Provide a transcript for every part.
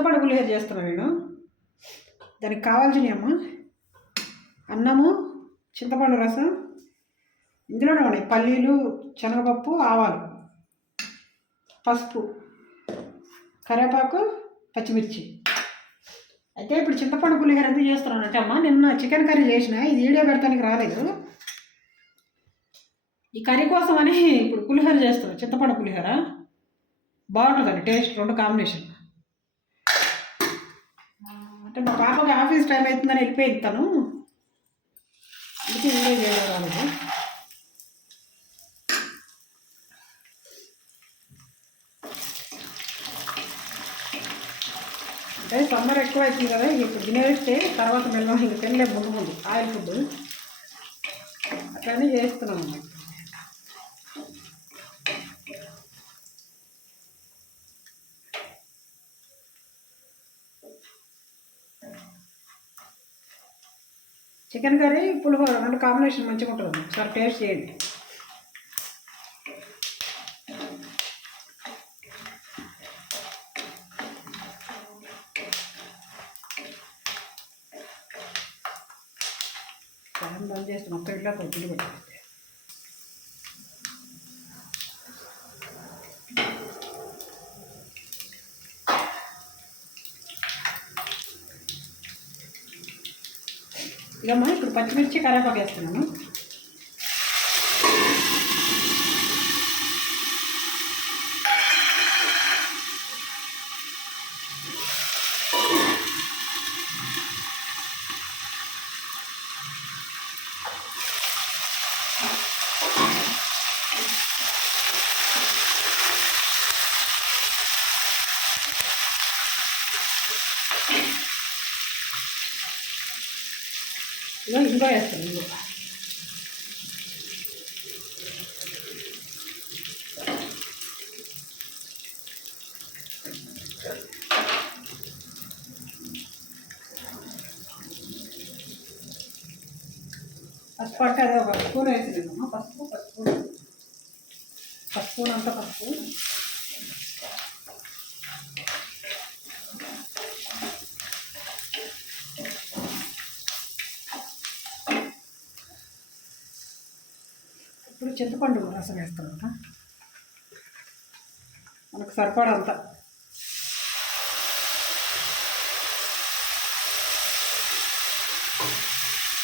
చింతపండు పులిహోర చేస్తున్నాను నేను. దానికి కావాల్సినవి అమ్మ, అన్నము, చింతపండు రసం, ఇందులోనే ఉన్నాయి పల్లీలు, శనగపప్పు, ఆవాలు, పసుపు, కరివేపాకు, పచ్చిమిర్చి. అయితే ఇప్పుడు చింతపండు పులిహోర ఎందుకు చేస్తున్నానంటే అమ్మ, నిన్న చికెన్ కర్రీ చేసిన, ఇది వీడియో పెడతానికి రాలేదు. ఈ కర్రీ కోసం అని ఇప్పుడు పులిహోర చేస్తున్నాను. చింతపండు పులిహోర బాగుంటుందండి టేస్ట్, రెండు కాంబినేషన్. అంటే మా పాపకి ఆఫీస్ టైం అవుతుందని వెళ్ళిపోయింది తను, అందుకే వీడియో చేయడం రాలేదు. అంటే సమ్మర్ ఎక్కువ అవుతుంది కదా, ఇప్పుడు తినేస్తే తర్వాత మెల్లగా ఇంక తినలేదు ముందు ముందు ఆయిల్ ఫుడ్, అట్లనే చేస్తున్నాం అన్నమాట. చికెన్ కర్రీ పులిహోర అంటే కాంబినేషన్ మంచిగా ఉంటుంది, ఒకసారి టేస్ట్ చేయండి. ఫ్యాన్ బంద్ చేస్తే మొత్తం ఇట్లా కొద్దిగా పెట్టేస్తే ఇకమ్మా ఇప్పుడు పచ్చిమిర్చి కరివేపాకు వేస్తున్నాను. ఇంకో వేస్తాను ఇంకో. పసుపు అంటే అదే ఒక స్పూన్ వేసినామమ్మా, పసుపు స్పూన్ అంతా పసుపు. ఇప్పుడు చింతపండు రసం వేస్తామంట, మనకు సరిపడంత.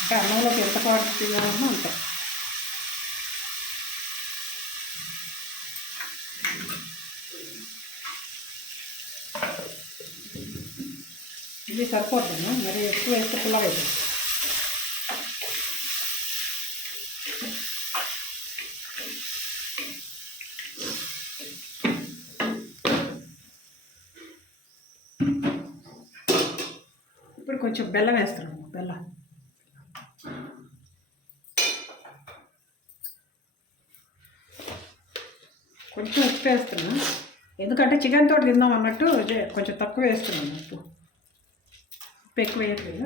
అంటే అన్నంలోకి ఎంత క్వాంటిటీగా ఉన్నా అంత. ఇది సరిపోతుందా, మరి ఎక్కువ వేస్తే పుల్లగా అవుతుంది. ఇప్పుడు కొంచెం బెల్లం వేస్తున్నాము, బెల్లం కొంచెం ఉప్పు వేస్తున్నాను, ఎందుకంటే చికెన్ తోటి తిందాం అన్నట్టు కొంచెం తక్కువ వేస్తున్నాను. ఉప్పు ఎక్కువ వేయట్లేదు.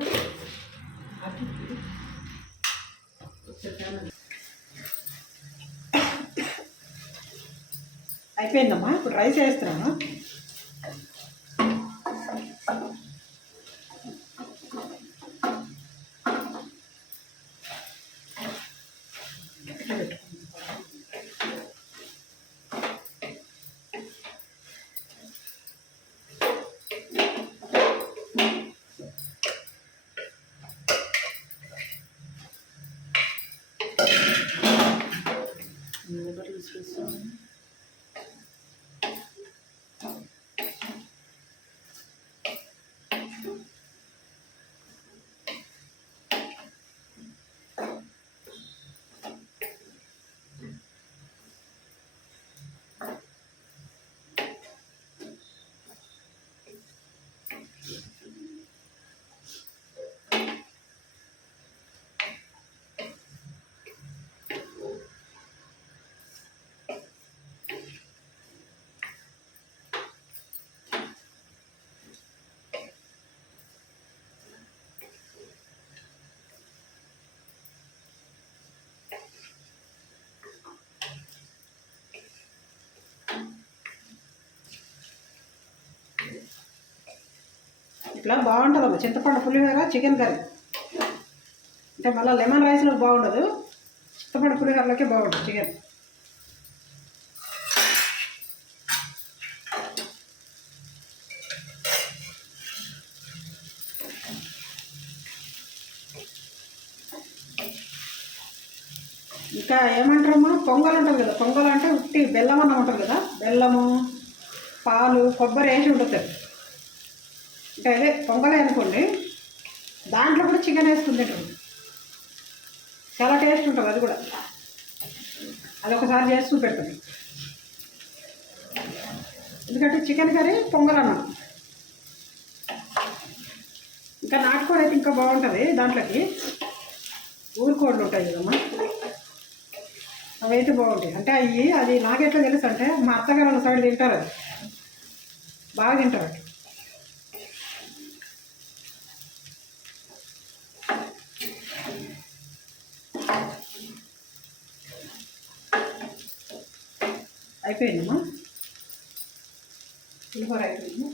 అయిపోయిందమ్మా, ఇప్పుడు రైస్ వేస్తున్నాను. ఇట్లా బాగుంటుందమ్మా చింతపండు పులిహోర చికెన్ కర్రీ. అంటే మళ్ళీ లెమన్ రైస్లో బాగుండదు, చింతపండు పులిహోరలోకే బాగుంటుంది చికెన్. ఇంకా ఏమంటారమ్మా, పొంగల్ ఉంటుంది కదా, పొంగల్ అంటే ఉట్టి బెల్లం అన్నం ఉంటుంది కదా, బెల్లము పాలు కొబ్బరి వేసి ఉంటుంది. అంటే అదే పొంగలే అనుకోండి, దాంట్లో కూడా చికెన్ వేసుకుని తింటారు, చాలా టేస్ట్ ఉంటుంది అది కూడా. అది ఒకసారి చేసి చూపెడుతుంది, ఎందుకంటే చికెన్ కర్రీ పొంగల్ అన్నం. ఇంకా నాటుకోడి అయితే ఇంకా బాగుంటుంది, దాంట్లోకి ఊరుకోళ్ళు ఉంటాయి కదమ్మా, అవైతే బాగుంటాయి. అంటే అది నాకెట్లా తెలుసు అంటే, మా అత్తగారు వాళ్ళ సైడ్ తింటారు, అది బాగా తింటారు. అయిపోయిందమ్మా పులిహోర అయిపోయింది.